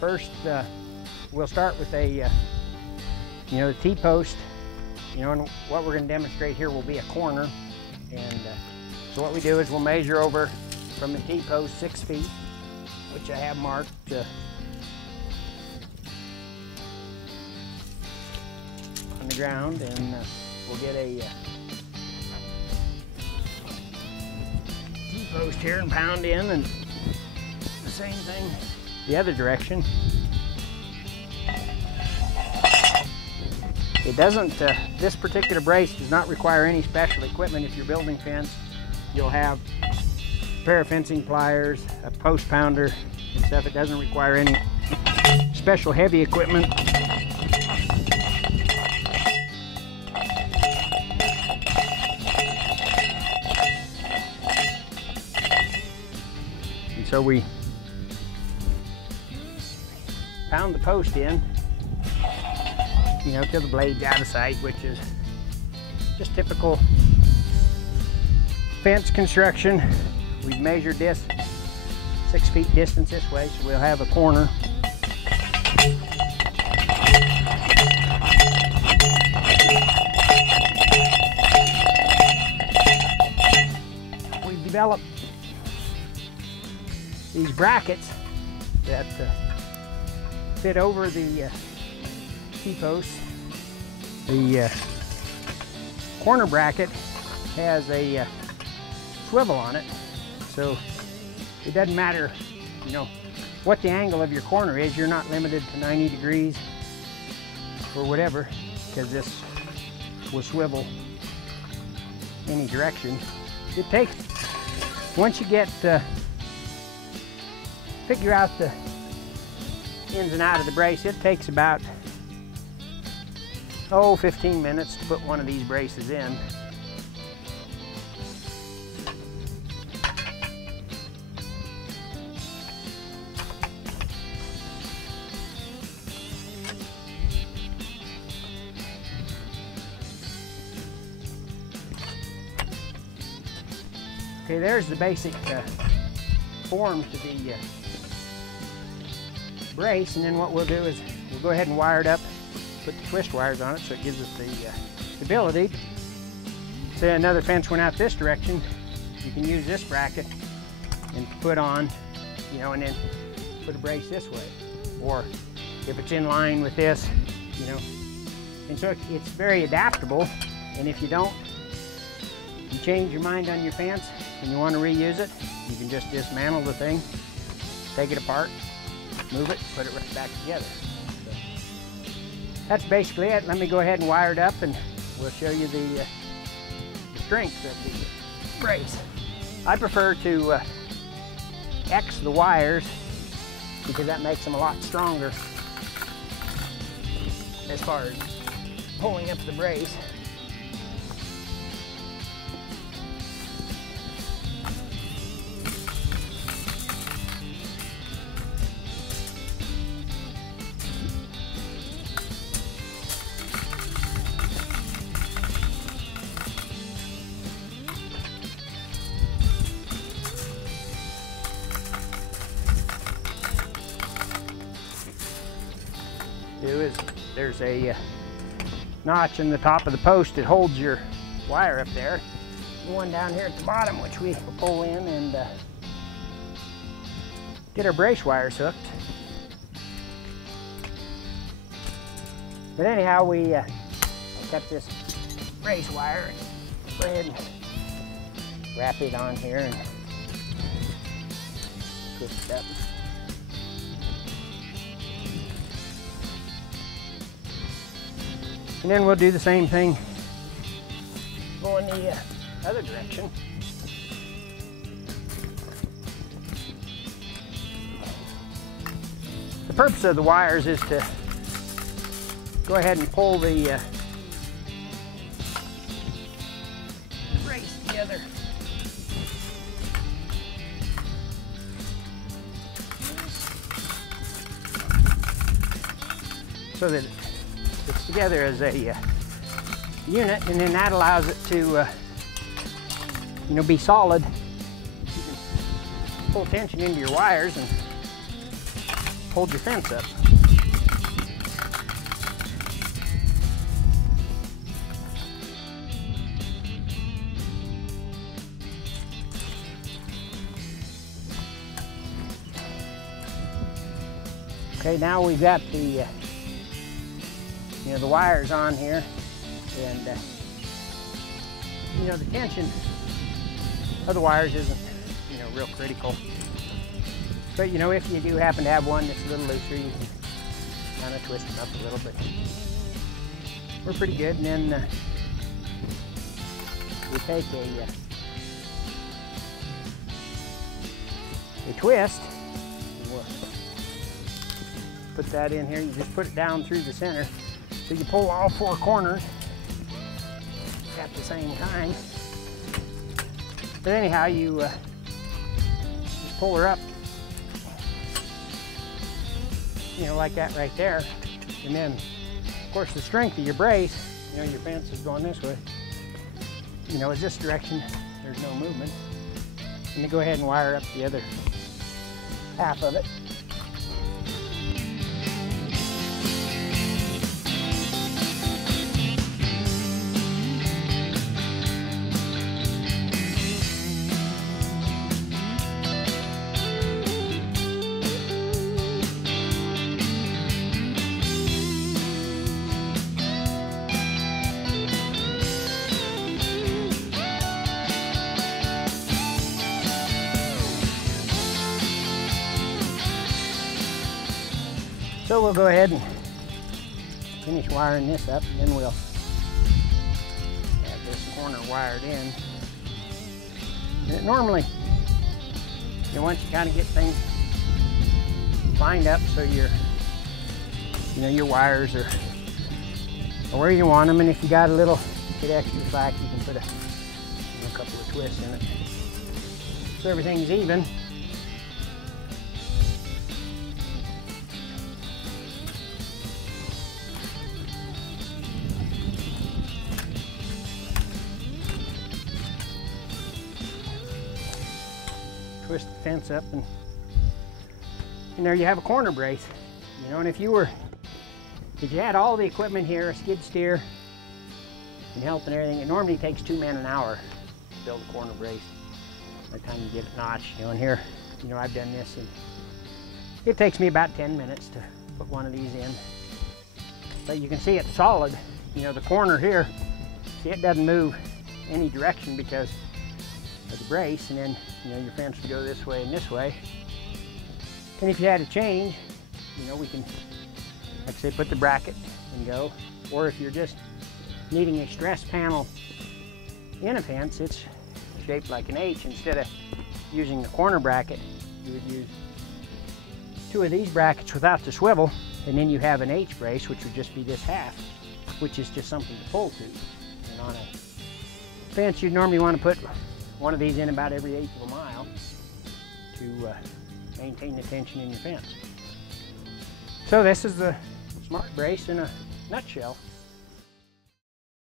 First, we'll start with a, the T-post. And what we're going to demonstrate here will be a corner. And so what we do is we'll measure over from the T-post 6 feet, which I have marked. On the ground, and we'll get a T-post here and pound in, and the same thing the other direction. It doesn't, this particular brace does not require any special equipment. If you're building fence, you'll have a pair of fencing pliers, a post pounder and stuff. It doesn't require any special heavy equipment. So we pound the post in, till the blade's out of sight, which is just typical fence construction. We've measured this 6 feet distance this way, so we'll have a corner. We've developed these brackets that fit over the T-posts. The corner bracket has a swivel on it, so it doesn't matter, what the angle of your corner is. You're not limited to 90 degrees or whatever, because this will swivel any direction. It takes, once you get figure out the ins and out of the brace, it takes about 15 minutes to put one of these braces in. Okay, there's the basic form to the brace, and then what we'll do is we'll go ahead and wire it up, put the twist wires on it so it gives us the ability. Say another fence went out this direction, you can use this bracket and put on, and then put a brace this way. Or if it's in line with this, and so it's very adaptable. And if you change your mind on your fence and you want to reuse it, you can just dismantle the thing, take it apart, move it, put it right back together. So that's basically it. Let me go ahead and wire it up, and we'll show you the strength of the brace. I prefer to X the wires because that makes them a lot stronger as far as pulling up the brace. There's a notch in the top of the post that holds your wire up there. And one down here at the bottom, which we will pull in and get our brace wires hooked. But anyhow, we cut this brace wire and go ahead and wrap it on here and twist it up. And then we'll do the same thing going the other direction. The purpose of the wires is to go ahead and pull the brace together. So that it's together as a unit, and then that allows it to be solid. You can pull tension into your wires and hold your fence up. Okay, now we've got the the wires on here, and the tension of the wires isn't real critical. But if you do happen to have one that's a little looser, you can kind of twist them up a little bit. We're pretty good, and then we take a twist. We'll put that in here. You just put it down through the center, so you pull all four corners at the same time. But anyhow, you just pull her up, like that right there. And then, of course, the strength of your brace, your fence is going this way, is this direction. There's no movement. And then go ahead and wire up the other half of it. So we'll go ahead and finish wiring this up, and then we'll have this corner wired in. And normally, once you kind of get things lined up so your wires are where you want them, and if you got a little bit extra slack, you can put a couple of twists in it so everything's even. Twist the fence up, and there you have a corner brace. And if you had all the equipment here, a skid steer and help and everything, it normally takes 2 men an hour to build a corner brace by the time you get it notched. And here, I've done this, and it takes me about 10 minutes to put one of these in. But you can see it's solid. The corner here, see, it doesn't move any direction because of the brace, and then your fence would go this way and this way. And if you had to change, we can, like I say, put the bracket and go. Or if you're just needing a stress panel in a fence, it's shaped like an H. Instead of using the corner bracket, you would use 2 of these brackets without the swivel, and then you have an H brace, which would just be this half, which is just something to pull to. And on a fence, you'd normally want to put one of these in about every 1/8 of a mile to maintain the tension in your fence. So this is the SmartBrace in a nutshell.